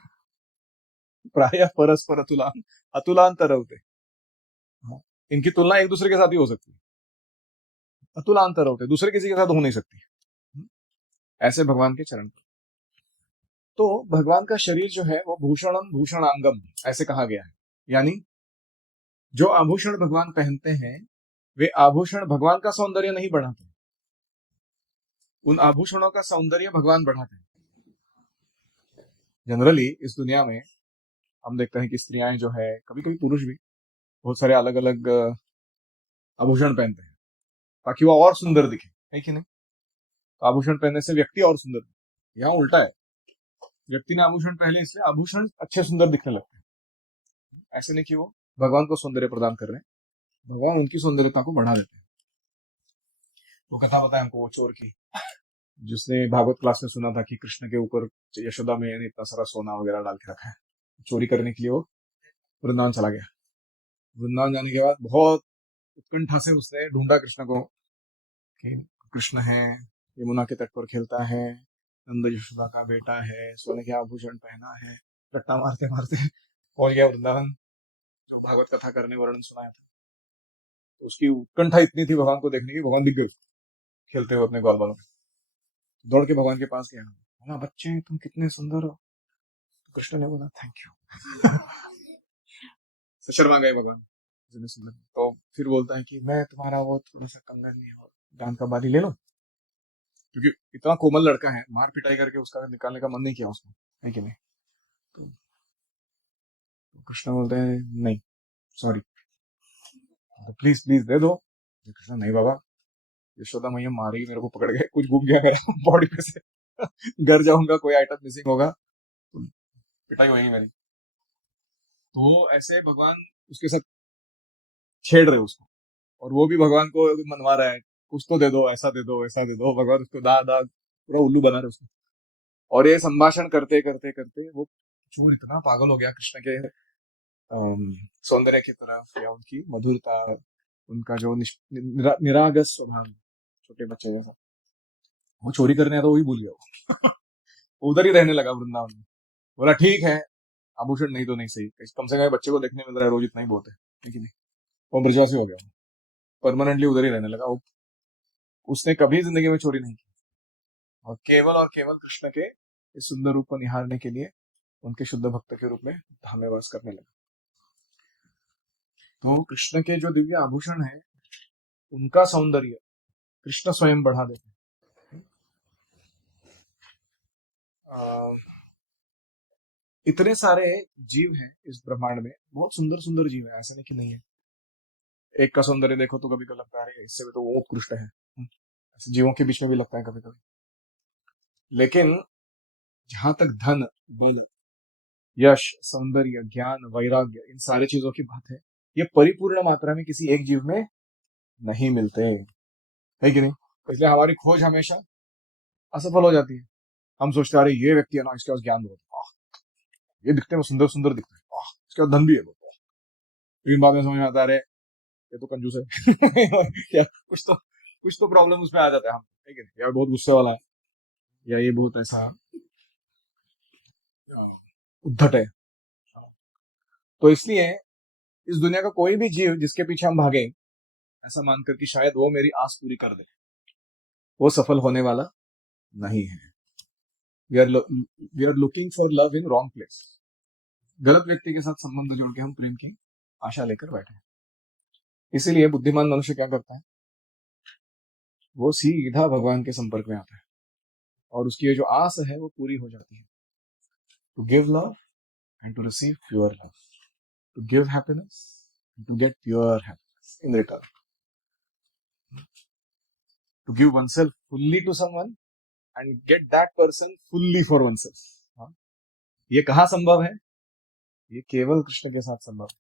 प्रायः परस्पर अतुलांतर होते, इनकी तुलना एक दूसरे के साथ ही हो सकती है, अतुलांतर होते, दूसरे किसी के साथ हो नहीं सकती। ऐसे भगवान के चरण। तो भगवान का शरीर जो है वो भूषणम भूषणांगम ऐसे कहा गया है, यानी जो आभूषण भगवान पहनते हैं वे आभूषण भगवान का सौंदर्य नहीं बढ़ाते, उन आभूषणों का सौंदर्य भगवान बढ़ाते हैं। जनरली इस दुनिया में हम देखते हैं कि स्त्रियां जो है, कभी कभी पुरुष भी, बहुत सारे अलग अलग आभूषण पहनते हैं ताकि वो और सुंदर दिखे, है कि नहीं? तो आभूषण पहनने से व्यक्ति और सुंदर दिखे। यहाँ उल्टा है, व्यक्ति ने आभूषण पहले इसलिए आभूषण अच्छे सुंदर दिखने लगते हैं। ऐसे नहीं कि वो भगवान को सौंदर्य प्रदान कर रहे हैं, भगवान उनकी सौंदर्यता को बढ़ा देते हैं। वो कथा बताए हमको वो चोर की, जिसने भागवत क्लास में सुना था कि कृष्ण के ऊपर यशोदा मैया ने इतना सारा सोना वगैरह डाल के रखा है, चोरी करने के लिए वो वृंदावन चला गया। वृंदावन जाने के बाद बहुत उत्कंठा से उसने ढूंढा कृष्ण को कि कृष्ण है, यमुना के तट पर खेलता है, नंद यशोदा का बेटा है, सोने के आभूषण पहना है, रट्टा मारते मारते पहुंच गया वृंदावन, जो भागवत कथा करने वर्णन सुनाया था। तो उसकी उत्कंठा इतनी थी भगवान को देखने की, भगवान दिख गए खेलते हुए अपने ग्वाल बालों में, दौड़ के भगवान के पास गया, बोला बच्चे तुम कितने सुंदर हो। तो कृष्ण ने बोला थैंक यू। शर्मा गए भगवान, सुंदर। तो फिर बोलता है कि मैं तुम्हारा वो थोड़ा सा कंगन नहीं हो, दान का बाली ले लो, क्योंकि इतना कोमल लड़का है, मार पिटाई करके उसका निकालने का मन नहीं किया उसने, है कि नहीं? तो कृष्ण बोलते हैं नहीं, सॉरी, तो प्लीज प्लीज दे दो। कृष्ण नहीं बाबा, यशोदा मैया मारेगी मेरे को, पकड़ गए, कुछ घूम गया मेरे बॉडी पे से, घर जाऊंगा कोई आइटम मिसिंग होगा तो पिटाई होगी मेरी। तो ऐसे भगवान उसके साथ छेड़ रहे उसको, और वो भी भगवान को मनवा रहा है, कुछ तो दे दो, ऐसा दे दो, वैसा दे दो। भगवान उसको दा दा पूरा उल्लू बना रहे उसको। और ये संभाषण करते करते करते वो चोर इतना पागल हो गया कृष्ण के सौंदर्य की तरफ, या उनकी मधुरता, उनका जो निरागस स्वभाव, छोटे बच्चे जैसा, वो चोरी करने आया तो वही भूल गया वो उधर ही रहने लगा वृंदावन में। बोला ठीक है, आभूषण नहीं तो नहीं सही, कम से कम बच्चे को देखने मिल रहा है रोज, इतना ही बहुत है, लेकिन वो ब्रजवासी हो गया, परमानेंटली उधर ही रहने लगा वो। उसने कभी जिंदगी में चोरी नहीं की, और केवल कृष्ण के इस सुंदर रूप को निहारने के लिए उनके शुद्ध भक्त के रूप में धाम में वास करने लगा। तो कृष्ण के जो दिव्य आभूषण है उनका सौंदर्य कृष्ण स्वयं बढ़ा देते हैं। इतने सारे जीव हैं इस ब्रह्मांड में, बहुत सुंदर सुंदर जीव है, ऐसा नहीं कि नहीं है। एक का सौंदर्य देखो तो कभी कभी लगता है इससे भी तो वो उत्कृष्ट है, ऐसे जीवों के बीच में भी लगता है कभी कभी। लेकिन जहां तक धन, बल, यश, सौंदर्य, ज्ञान, वैराग्य, इन सारी चीजों की बात है, ये परिपूर्ण मात्रा में किसी एक जीव में नहीं मिलते, है कि नहीं? इसलिए हमारी खोज हमेशा असफल हो जाती है। हम सोचते हैं अरे ये व्यक्ति है ना, इसके पास ज्ञान बहुत है, ये दिखते हैं सुंदर सुंदर दिखते हैं, इसके पास धन भी है बहुत, लेकिन बाद में समझ में आता है अरे ये तो कंजूस है या कुछ तो प्रॉब्लम उसमें आ जाता है हम, है कि नहीं? या बहुत गुस्से वाला है, या ये बहुत ऐसा उद्धट है। तो इसलिए इस दुनिया का कोई भी जीव जिसके पीछे हम भागे ऐसा मानकर कि शायद वो मेरी आस पूरी कर दे, वो सफल होने वाला नहीं है। We are looking for love in wrong place. गलत व्यक्ति के साथ संबंध जोड़ के हम प्रेम की आशा लेकर बैठे। इसीलिए बुद्धिमान मनुष्य क्या करता है, वो सीधा भगवान के संपर्क में आता है और उसकी ये जो आस है वो पूरी हो जाती है। To give love and to receive pure love, to give happiness and to get pure happiness in return, to give oneself fully to someone and get that person fully for oneself। ये कहाँ संभव है? ये केवल कृष्ण के साथ संभव है।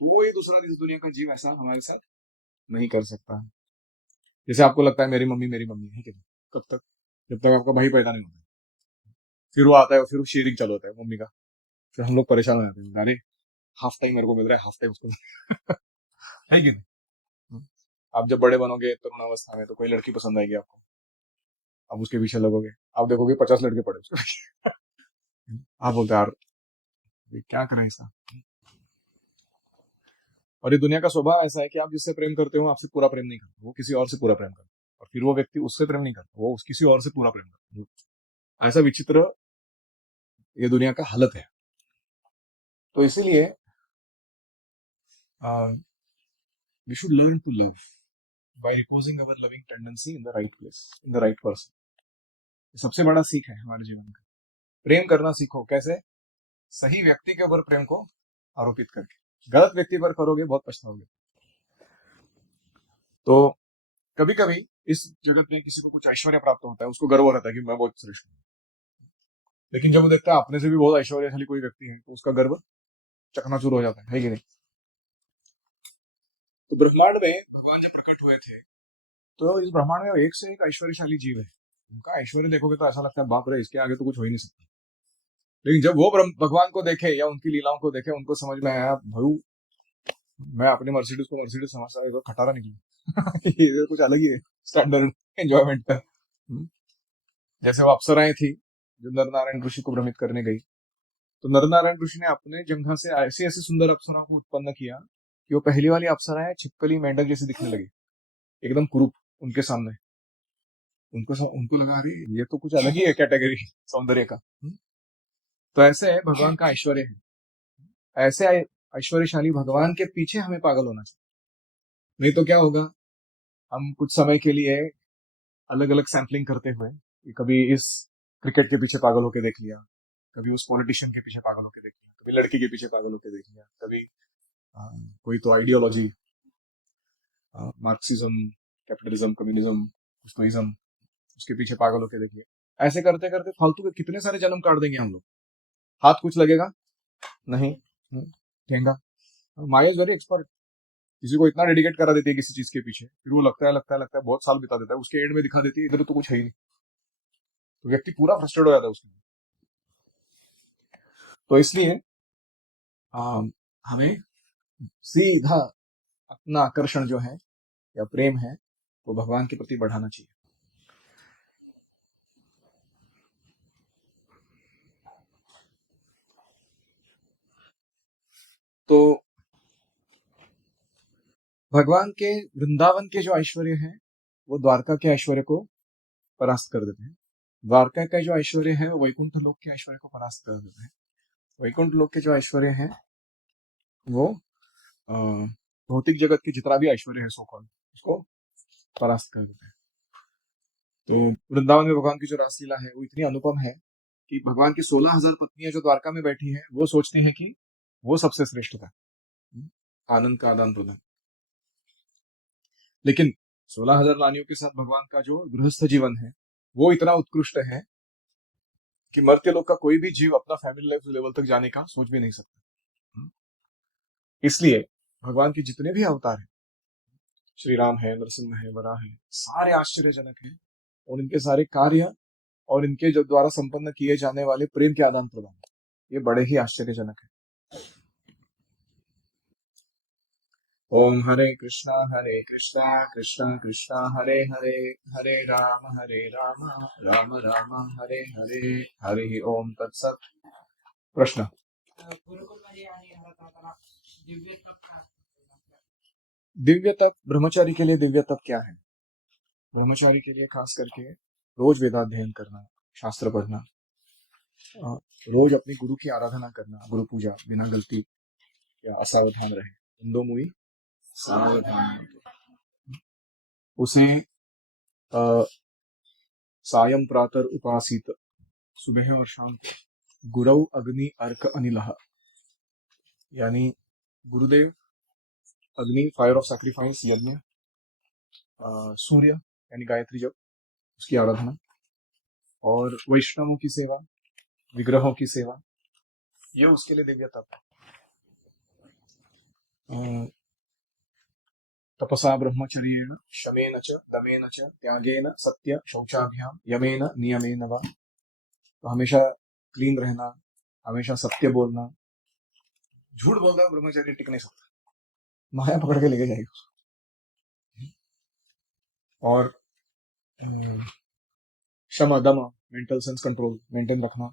कोई दूसरा इस दुनिया का जीव ऐसा हमारे साथ नहीं कर सकता। जैसे आपको लगता है मेरी मम्मी है कि नहीं, कब तक? जब तक आपका भाई पैदा नहीं होता। फिर वो आता है और फिर वो शेयरिंग चालू होता है मम्मी का। फिर हम लोग परेशान हो जाते हैं, अरे हाफ टाइम मेरे को मिल रहा है, हाफ टाइम उसको है कि नहीं? आप जब बड़े बनोगे तरुणावस्था में तो कोई लड़की पसंद आएगी आपको, आप उसके पीछे लगोगे, आप देखोगे 50 लड़के पड़े उसके पीछे। आप बोलते हैं यार ये क्या करें इसका। और ये दुनिया का स्वभाव ऐसा है कि आप जिससे प्रेम करते हो आपसे पूरा प्रेम नहीं करते, वो किसी और से पूरा प्रेम करता है। और फिर वो व्यक्ति उससे प्रेम नहीं करता, वो किसी और से पूरा प्रेम करता है। ऐसा विचित्र ये दुनिया का हालत है। तो इसीलिए we should learn to love by reposing our loving tendency in the right place, in the right person. सबसे बड़ा सीख है हमारे जीवन का। प्रेम करना सीखो। कैसे? सही व्यक्ति के ऊपर प्रेम को आरोपित करके। गलत व्यक्ति पर करोगे बहुत पछताओगे। तो कभी कभी इस जगत में किसी को कुछ ऐश्वर्य प्राप्त होता है, उसको गर्व रहता है कि मैं बहुत श्रेष्ठ हूँ। लेकिन जब वो देखता है अपने से भी बहुत ऐश्वर्यशाली कोई व्यक्ति है तो उसका गर्व चकनाचूर हो जाता है कि नहीं? तो ब्रह्मांड में भगवान जब प्रकट हुए थे तो इस ब्रह्मांड में एक से एक ऐश्वर्यशाली जीव है। उनका ऐश्वर्य देखोगे तो ऐसा लगता है बाप रे, इसके आगे तो कुछ हो ही नहीं सकता। लेकिन जब वो भगवान को देखे या उनकी लीलाओं को देखे, उनको समझ में आया भाई मैं अपनी मर्सिडीज को मर्सिडीज समझता था, खटारा निकली। ये कुछ अलग ही है स्टैंडर्ड एंजॉयमेंट का। जैसे वो अप्सराएं थी जो नर नारायण ऋषि को भ्रमित करने गई, तो नर नारायण ऋषि ने अपने जंघा से ऐसी ऐसी सुंदर अप्सराओं को उत्पन्न किया कि वो पहली वाली अप्सराएं छिपकली मेंढक जैसी दिखने लगी, एकदम कुरूप उनके सामने। उनको लगा अरे ये तो कुछ अलग ही है कैटेगरी सौंदर्य का। तो ऐसे भगवान का ऐश्वर्य है। ऐसे ऐश्वर्यशाली भगवान के पीछे हमें पागल होना चाहिए। नहीं तो क्या होगा, हम कुछ समय के लिए अलग अलग सैम्पलिंग करते हुए कभी इस क्रिकेट के पीछे पागल होके देख लिया, कभी उस पॉलिटिशियन के पीछे पागल होके देख लिया, कभी लड़की के पीछे पागल होके देख लिया, कभी कोई तो आइडियोलॉजी, मार्क्सिज्म, कैपिटलिज्म, कम्युनिज्म, स्टोइज्म, उसके पीछे पागल होके देख लिया। ऐसे करते करते फालतू के कितने सारे जन्म काट देंगे हम लोग। हाथ कुछ लगेगा नहीं, ठेंगा। माया इज वेरी एक्सपर्ट। किसी को इतना डेडिकेट करा देती है किसी चीज के पीछे, फिर वो लगता है बहुत साल बिता देता है, उसके एंड में दिखा देती है इधर तो कुछ है ही नहीं। तो व्यक्ति पूरा फ्रस्ट्रेट हो जाता है उसमें। तो इसलिए हमें सीधा अपना आकर्षण जो है या प्रेम है वो भगवान के प्रति बढ़ाना चाहिए। तो भगवान के वृंदावन के जो ऐश्वर्य है वो द्वारका के ऐश्वर्य को परास्त कर देते हैं। द्वारका का जो ऐश्वर्य है वो वैकुंठ लोक के ऐश्वर्य को परास्त कर देते हैं। वैकुंठ लोक के जो ऐश्वर्य है वो अ, भौतिक जगत के जितना भी ऐश्वर्य है सो कॉल्ड उसको परास्त कर देते हैं। तो वृंदावन में भगवान की जो रासलीला है वो इतनी अनुपम है कि भगवान की 16,000 पत्नियां जो द्वारका में बैठी हैं वो सोचती हैं कि वो सबसे श्रेष्ठ था। आनंद का आदान प्रदान। लेकिन 16,000 रानियों के साथ भगवान का जो गृहस्थ जीवन है वो इतना उत्कृष्ट है कि मर्त्य लोक का कोई भी जीव अपना फैमिली लाइफ लेवल तक जाने का सोच भी नहीं सकता। इसलिए भगवान के जितने भी अवतार हैं, श्री राम है, नरसिंह है, वराह है, सारे आश्चर्यजनक हैं। और इनके सारे कार्य और इनके जो द्वारा संपन्न किए जाने वाले प्रेम के आदान प्रदान ये बड़े ही आश्चर्यजनक है। ओम हरे कृष्णा कृष्णा कृष्णा हरे हरे, हरे राम राम राम हरे हरे, हरि ओम तत्सत। प्रश्न। दिव्य तप, ब्रह्मचारी के लिए दिव्य तप क्या है? ब्रह्मचारी के लिए खास करके रोज वेदाध्ययन करना, शास्त्र पढ़ना, रोज अपने गुरु की आराधना करना, गुरु पूजा बिना गलती या असावधान रहे, इंदो मुई सावधान। उसे सायं प्रातः उपासित, सुबह और शाम को गुरु अग्नि अर्क अनिलह, यानी गुरुदेव अग्नि फायर ऑफ सैक्रिफाइस यज्ञ, सूर्य यानी गायत्री जप उसकी आराधना, और वैष्णवों की सेवा, विग्रहों की सेवा, ये उसके लिए दिव्य तप है। तपसा ब्रह्मचर्येण शमेन च दमेन च त्यागेन सत्य शौचाभ्याम यमेन नियमेन वा। तो हमेशा क्लीन रहना, हमेशा सत्य बोलना। झूठ बोलता है ब्रह्मचर्य टिक नहीं सकता, माया पकड़ के लेके जाएगी उसको। और क्षमा दम, मेंटल सेंस कंट्रोल मेंटेन रखना।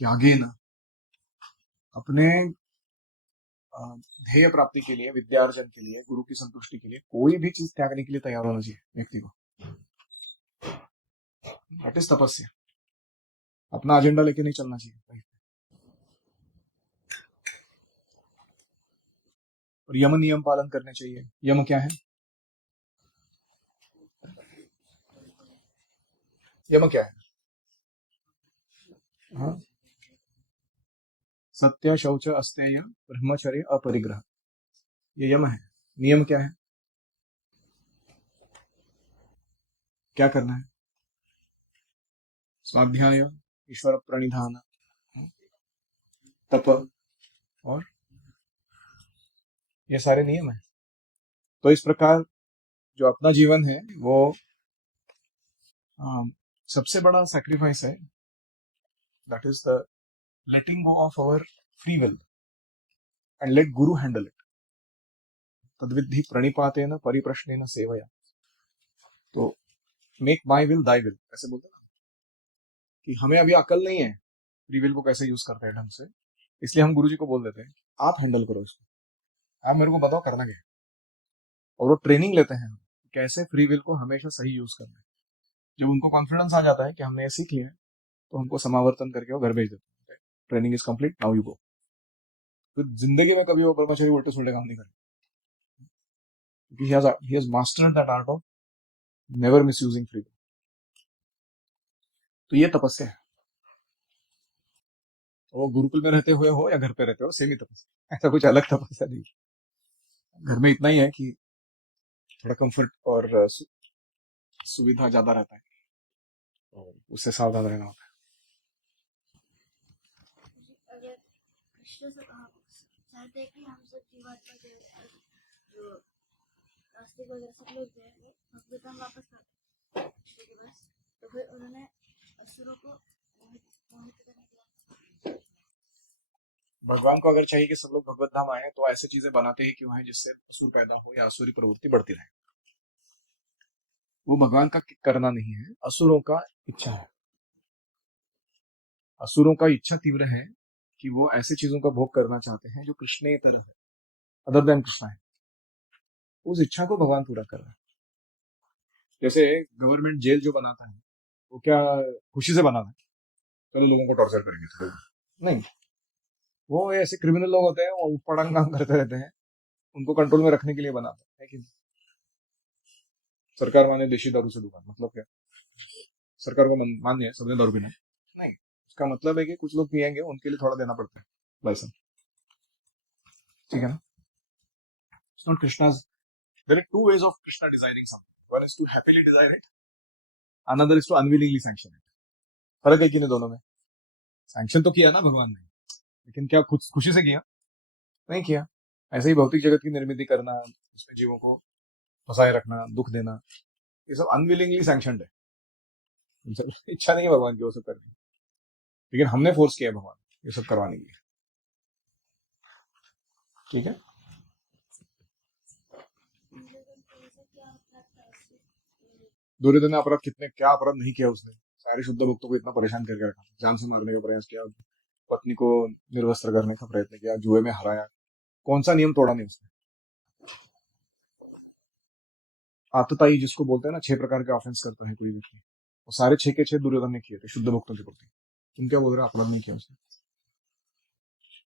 त्यागे न, अपने ध्येय प्राप्ति के लिए, विद्यार्जन के लिए, गुरु की संतुष्टि के लिए कोई भी चीज त्यागने के लिए तैयार होना चाहिए व्यक्ति को। दैट इज तपस्या। अपना एजेंडा लेके नहीं चलना चाहिए। और यम नियम पालन करने चाहिए। यम क्या है? यम क्या है? हाँ? सत्य शौच अस्तेय ब्रह्मचर्य अपरिग्रह, ये यम है। नियम क्या है? क्या करना है? स्वाध्याय, ईश्वर प्रणिधान, तप, और ये सारे नियम है। तो इस प्रकार जो अपना जीवन है वो सबसे बड़ा सैक्रिफाइस है। That is the letting go of our free will and let guru handle it. तद्विद्धि प्रणिपातेन परिप्रश्नेन सेवया। तो make my will thy will, ऐसे बोलते हैं ना, कि हमें अभी अकल नहीं है फ्री विल को कैसे यूज करते हैं ढंग से, इसलिए हम गुरु जी को बोल देते हैं आप हैंडल करो इसको, आप मेरे को बताओ करना क्या है। और वो ट्रेनिंग लेते हैं कैसे फ्री विल को हमेशा सही यूज करना है। जब उनको कॉन्फिडेंस आ जाता है कि हमने ये सीख लिया है, तो हमको समावर्तन करके वो घर भेज देते हैं। Training is complete, now you go. तो जिंदगी में कभी वो ब्रह्मचारी उल्टे सुलटे काम नहीं करे, क्योंकि he has mastered that art of never misusing free will। तो ये तपस्या है। वो गुरुकुल में रहते हुए हो या घर पे रहते हो, सेम ही तपस्या, ऐसा कुछ अलग तपस्या नहीं। घर में इतना ही है कि थोड़ा कंफर्ट और सुविधा ज्यादा रहता है, और उससे सावधान रहना होता है। अगर कृष्ण से चाहते हैं कि हम सब जीवात्मा जो रास्ते को अगर सब लोग जाएंगे भगवतम वापस कर तो फिर उन्होंने असुरों को मोहित करने के लिए भगवान को अगर चाहिए कि सब लोग भगवत धाम आए, तो ऐसे चीजें बनाते ही क्यों है जिससे असुर पैदा हो या असुरी प्रवृत्ति बढ़ती रहे। वो भगवान का करना नहीं है, असुरों का इच्छा है। असुरों का इच्छा तीव्र है कि वो ऐसी चीजों का भोग करना चाहते हैं जो कृष्णेतर है, अदर देन कृष्णा है। उस इच्छा को भगवान पूरा कर रहा है। जैसे गवर्नमेंट जेल जो बनाता है, वो क्या खुशी से बनाता है? चलो लोगों को टॉर्चर करेंगे थोड़े, नहीं। वो ऐसे क्रिमिनल लोग होते हैं, वो पड़ंग काम करते रहते हैं, उनको कंट्रोल में रखने के लिए बनाता है कि सरकार माने देशी दारू से दुकान, मतलब क्या सरकार को मान्य है सबने दारू पीना? नहीं। उसका मतलब है कि कुछ लोग पियेंगे, उनके लिए थोड़ा देना पड़ता है लाइसेंस, ठीक है ना? It's not Krishna's. There are two ways of Krishna designing something, one is to happily design it, another is to unwillingly sanction it. फर्क है कि नहीं दोनों में? सैंक्शन तो किया ना भगवान ने, लेकिन क्या खुद खुशी से किया? नहीं किया। ऐसे ही भौतिक जगत की निर्मित करना, उसमें जीवों को फंसाए रखना, दुख देना, ये सब अनविलिंगली सैंक्शनड है। इच्छा नहीं है भगवान की वो सब करनी, लेकिन हमने फोर्स किया भगवान ये सब करवाने के लिए, ठीक है? दुर्योधन ने अपराध कितने, क्या अपराध नहीं किया उसने? सारे शुद्ध भक्तों को इतना परेशान करके रखा, जान से मारने का प्रयास किया, पत्नी को निर्वस्त्र करने का प्रयत्न किया, जुए में हराया। कौन सा नियम तोड़ा नहीं उसने? आतताई जिसको बोलते हैं ना, 6 प्रकार के ऑफेंस करते हैं कोई व्यक्ति, वो सारे 6 के 6 दुर्योधन ने किए थे शुद्ध भक्तों के प्रति। तुम क्या बोल रहे हो अपराध नहीं किया उसने?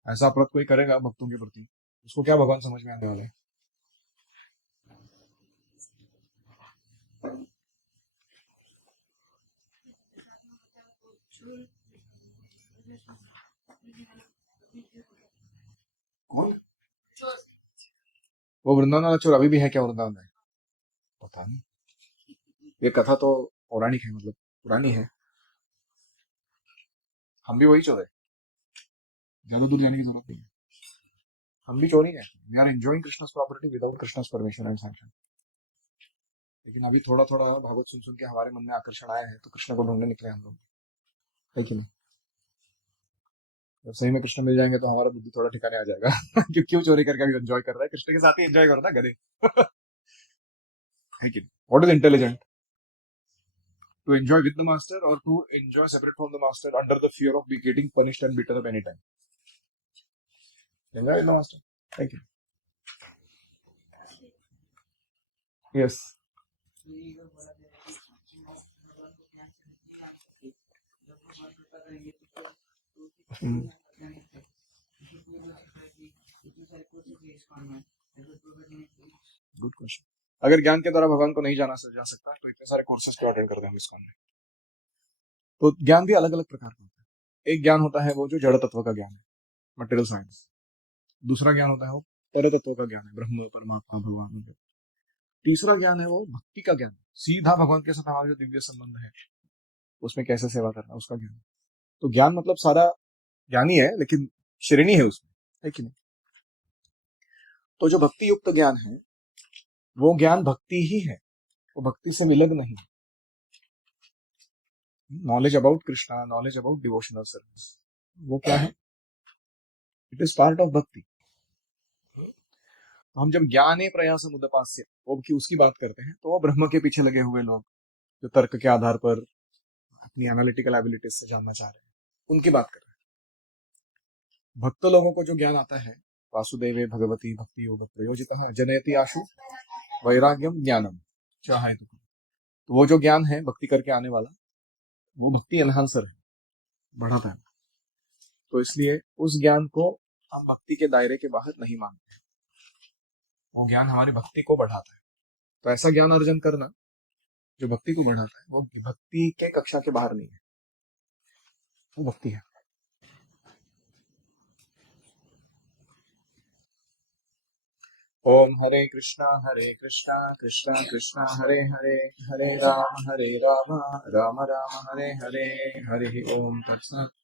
ऐसा अपराध कोई करेगा भक्तों के प्रति, उसको क्या भगवान समझ में आने वाला है? कौन? वो वृंदावन वाला चोर अभी भी है क्या वृंदावन में? पता नहीं। ये कथा तो पौराणिक है, मतलब पुरानी है। हम भी वही चोर है, ज्यादा दूर जाने की जरूरत नहीं है। हम भी चोरी करते हैं, we are enjoying Krishna's property without Krishna's permission and sanction. लेकिन अभी थोड़ा थोड़ा भागवत सुन सुन के हमारे मन में आकर्षण आया है, तो कृष्ण को ढूंढने निकले हम लोग, है कि नहीं? जब सही में कृष्ण मिल जाएंगे तो हमारा बुद्धि थोड़ा ठिकाने आ जाएगा कि क्यों चोरी करके अभी एंजॉय कर रहा है, कृष्ण के साथ ही एंजॉय करो ना गधे है कि नहीं? What is intelligent, to enjoy with the master और to enjoy separate from the master under the fear of be getting punished and beaten up any time? Enjoy with the master, thank you. Yes, good question. अगर ज्ञान के द्वारा भगवान को नहीं जाना जा सकता तो इतने सारे कोर्सेज क्यों अटेंड करते हैं हम इस्कॉन में? तो ज्ञान भी अलग अलग प्रकार का होता है। एक ज्ञान होता है वो जो जड़ तत्व का ज्ञान है, मटेरियल साइंस। दूसरा ज्ञान होता है वो पर तत्व का ज्ञान है, ब्रह्म परमात्मा भगवान वगैरह। तीसरा ज्ञान है वो भक्ति का ज्ञान, सीधा भगवान के साथ हमारा जो दिव्य संबंध है उसमें कैसे सेवा करना, उसका ज्ञान। तो ज्ञान मतलब सारा ज्ञान ही है, लेकिन श्रेणी है उसमें, है कि नहीं? तो जो भक्ति युक्त ज्ञान है वो ज्ञान भक्ति ही है, वो भक्ति से विलग नहीं। Knowledge about Krishna, knowledge about devotional service, वो क्या है? इट इज पार्ट ऑफ भक्ति। तो हम जब ज्ञाने प्रयास मुदपास्य वो की उसकी बात करते हैं, तो वो ब्रह्म के पीछे लगे हुए लोग जो तर्क के आधार पर अपनी एनालिटिकल एबिलिटीज से जानना चाह रहे हैं, उनकी बात कर रहे हैं। भक्त लोगों को जो ज्ञान आता है, वासुदेवे भगवती भक्ति योग प्रयोजितः जनयति आशु वैराग्यम ज्ञानम चाहे, तो वो जो ज्ञान है भक्ति करके आने वाला, वो भक्ति एनहांसर है, बढ़ाता है। तो इसलिए उस ज्ञान को हम भक्ति के दायरे के बाहर नहीं मानते, वो ज्ञान हमारी भक्ति को बढ़ाता है। तो ऐसा ज्ञान अर्जन करना जो भक्ति को बढ़ाता है, वो भक्ति के कक्षा के बाहर नहीं है, वो भक्ति है। ओम हरे कृष्णा कृष्णा कृष्णा हरे हरे, हरे राम राम राम राम हरे हरे, हरि ओम तत्सत्।